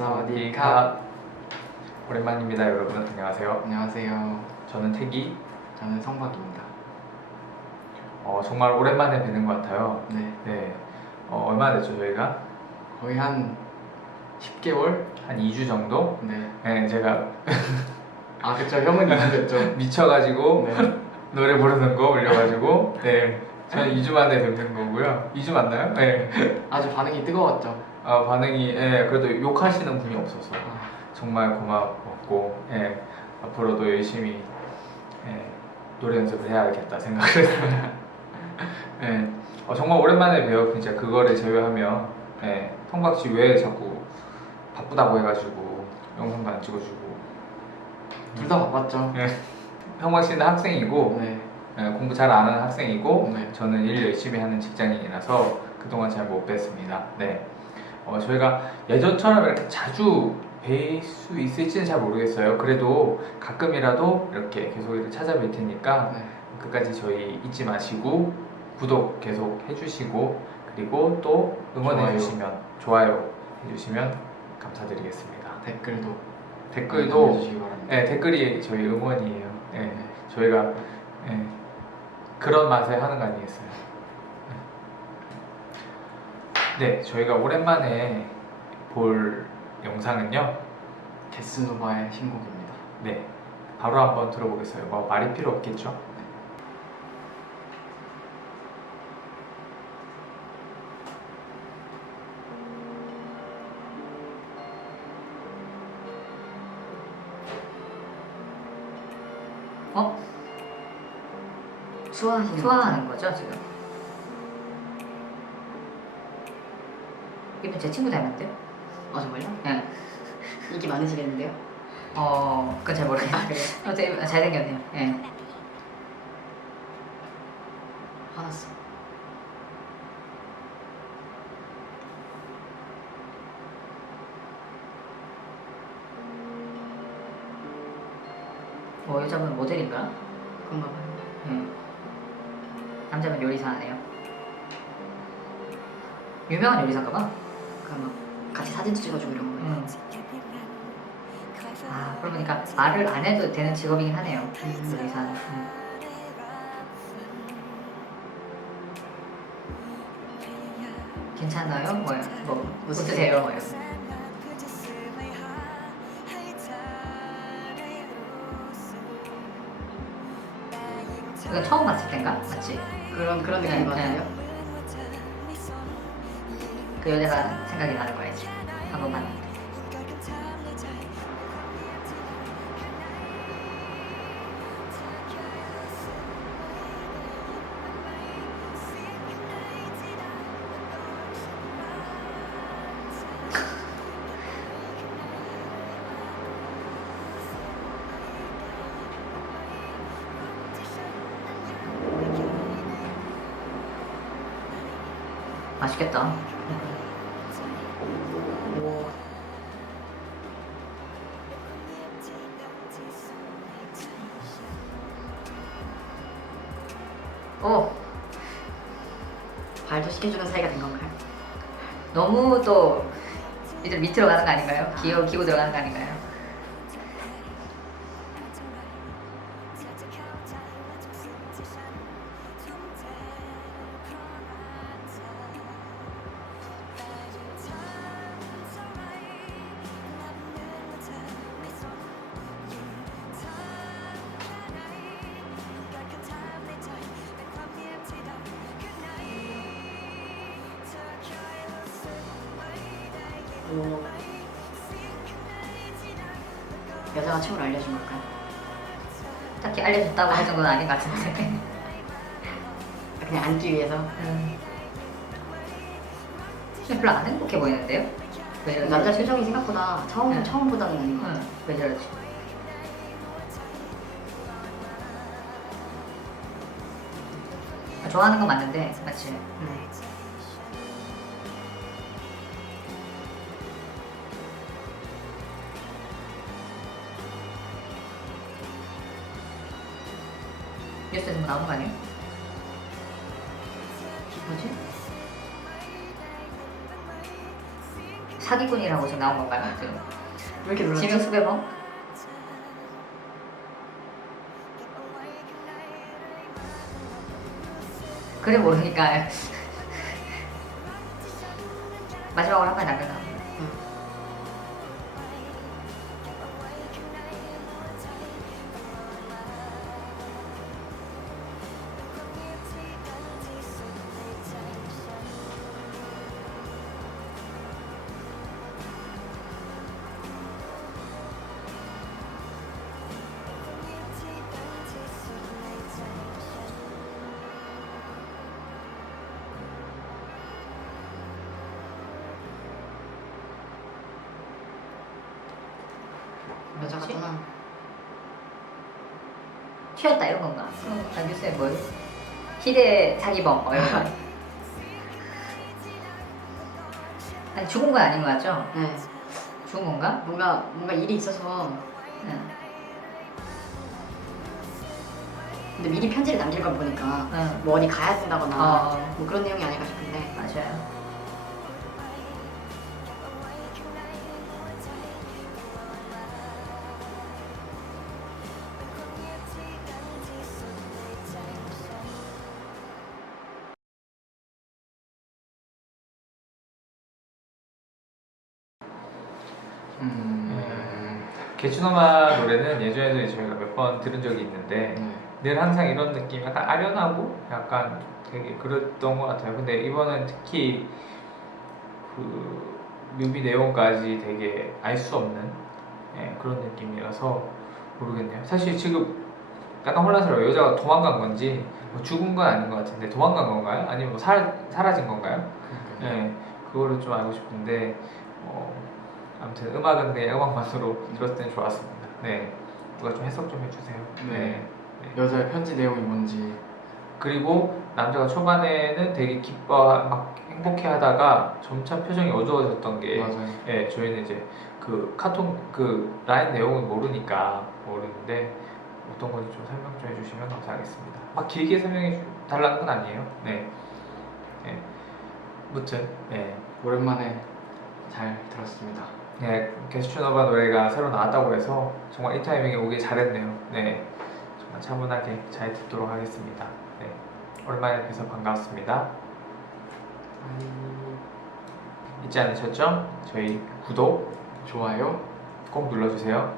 사와디캅 오랜만입니다 여러분 안녕하세요 안녕하세요. 저는 태기 저는 성박입니다. 어, 정말 오랜만에 뵙는 것 같아요 네, 네 어, 얼마나 됐죠 저희가? 거의 한 10개월? 한 2주 정도? 네. 네 제가 아 그쵸 형은 이주됐죠. 미쳐가지고 네. 노래 부르는 거 올려가지고 네 저는 2주 만에 뵙는 거고요 2주 맞나요? 네 아주 반응이 뜨거웠죠. 어, 반응이 예, 그래도 욕하시는 분이 없어서 아, 정말 고맙고 예, 앞으로도 열심히 예, 노래 연습을 해야겠다 생각을. 예, 어, 정말 오랜만에 뵈요. 진짜 그거를 제외하면 예, 성박 씨 왜 자꾸 바쁘다고 해가지고 영상도 안 찍어주고 둘 다 바빴죠. 성박 씨는 학생이고 네. 예, 공부 잘 안 하는 학생이고 네. 저는 일 열심히 하는 직장인이라서 그동안 잘 못 뵀습니다. 네. 어, 저희가 예전처럼 이렇게 자주 뵐 수 있을지는 잘 모르겠어요. 그래도 가끔이라도 이렇게 계속 이렇게 찾아뵐 테니까 네. 끝까지 저희 잊지 마시고 구독 계속 해주시고 그리고 또 응원해 좋아요. 주시면 좋아요 해주시면 감사드리겠습니다. 댓글도 댓글도 바랍니다. 네, 댓글이 저희 응원이에요. 네, 네. 저희가 네, 그런 맛에 하는 거 아니겠어요? 네, 저희가 오랜만에 볼 영상은요. 데스노바의 신곡입니다. 네, 바로 한번 들어보겠어요. 뭐 말이 필요 없겠죠? 어? 수화하시는 수화하는 거죠 지금? 이분 제 친구 닮았대요? 아 정말요? 네. 인기 많으시겠는데요? 어, 그건 잘 모르겠어요. 어쨌든 잘생겼네요. 예. 화났어. 뭐 여자분 모델인가? 그런가 봐요. 예. 남자분 요리사 하네요. 유명한 요리사인가 봐. 막 같이 사진도 찍어주고 이런 거예요. 음. 아, 그러고 보니까 말을 안 해도 되는 직업이긴 하네요. 요리사. 음. 괜찮아요? 뭐요? 뭐 어떠세요? 뭐요? 이거 처음 봤을 땐가? 맞지? 그런 그런 느낌인 것 네, 네. 같아요. 그 여자가 생각이 나는 거야 이제 한번 봤는데 맛있겠다 발도 시켜주는 사이가 된 건가요? 너무 또 이제 밑으로 가는 거 아닌가요? 기어 기고 들어가는 거 아닌가요? 오. 여자가 춤을 알려준 걸까요? 딱히 알려줬다고 해준 건 아닌 것 같은데 그냥 앉기 위해서 음. 근데 별로 안 행복해 보이는데요? 왜 이러지? 남자 표정이 생각보다 처음 네. 처음보다는 아닌 것 같아요. 응, 왜 저러지? 아, 좋아하는 건 맞는데 맞지? 네. 뭐 나오는 거 아니에요? 뭐지? 사기꾼이라고 지금 나온 건가요? 지금 왜 이렇게 놀랐지? 지명 수배범? 그래 모르니까 마지막으로 한번 남겨놔. 뭐지? 떠난 튀었다 이런 건가? 거 뉴스에 뭐 희대 사기범 뭐 이런 거 아니 죽은 건 아닌 거 같죠? 네 죽은 건가? 뭔가 뭔가 일이 있어서 응. 근데 미리 편지를 남길 걸 보니까 응. 뭐 어디 가야 된다거나 어. 뭐 그런 내용이 아닐까 싶은데 맞아요. 음. 개추노마 노래는 예전에도 저희가 몇 번 들은 적이 있는데 네. 늘 항상 이런 느낌 약간 아련하고 약간 되게 그랬던 것 같아요. 근데 이번엔 특히 그 뮤비 내용까지 되게 알 수 없는 예, 그런 느낌이라서 모르겠네요. 사실 지금 약간 혼란스러워요. 여자가 도망간 건지 뭐 죽은 건 아닌 것 같은데 도망간 건가요? 아니면 뭐 사, 사라진 건가요? 네, 그거를 좀 알고 싶은데 어, 아무튼 음악은 그냥 음악만으로 들었을 땐 좋았습니다. 네, 누가 좀 해석 좀 해주세요. 네. 여자의 편지 내용이 뭔지 그리고 남자가 초반에는 되게 기뻐 막 행복해 하다가 점차 표정이 어두워졌던 게 맞아요. 예, 저희는 이제 그 카톡 그 라인 내용은 모르니까 모르는데 어떤 건지 좀 설명 좀 해주시면 감사하겠습니다. 막 길게 설명해 주- 달라는 건 아니에요. 네. 네. 무튼 네. 오랜만에 잘 들었습니다. 네, 게스트너바 노래가 새로 나왔다고 해서 정말 이 타이밍에 오길 잘했네요. 네, 정말 차분하게 잘 듣도록 하겠습니다. 네, 오랜만에 뵈서 반갑습니다. 잊지 않으셨죠? 저희 구독 좋아요. 꼭 눌러주세요.